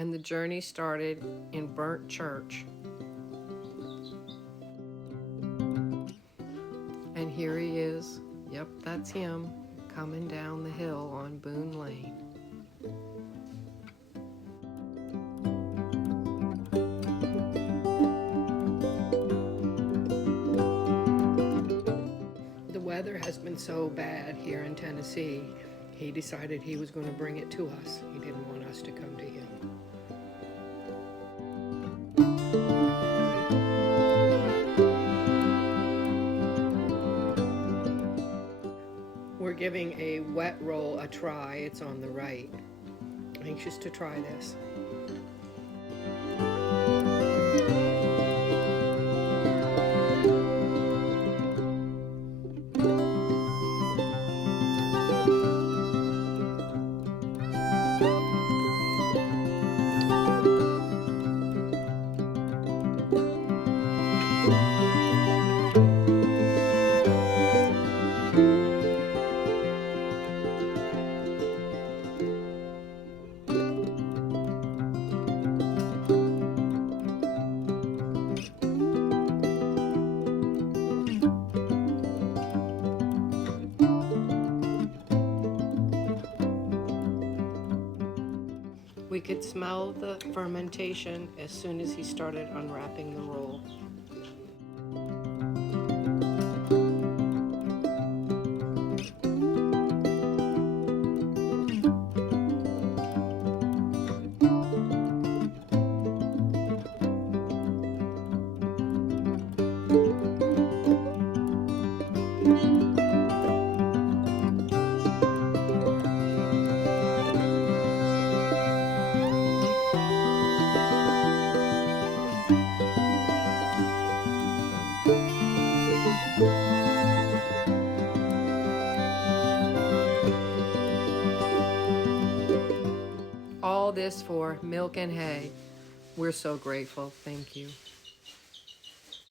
and the journey started in Burnt Church. And here he is. Yep, that's him coming down the hill on Boone Lane. The weather has been so bad here in Tennessee, he decided he was going to bring it to us. He didn't want us to come to him. We're giving a wet roll a try. It's on the right. Anxious to try this. We could smell the fermentation as soon as he started unwrapping the roll. All this for milk and hay. We're so grateful. Thank you.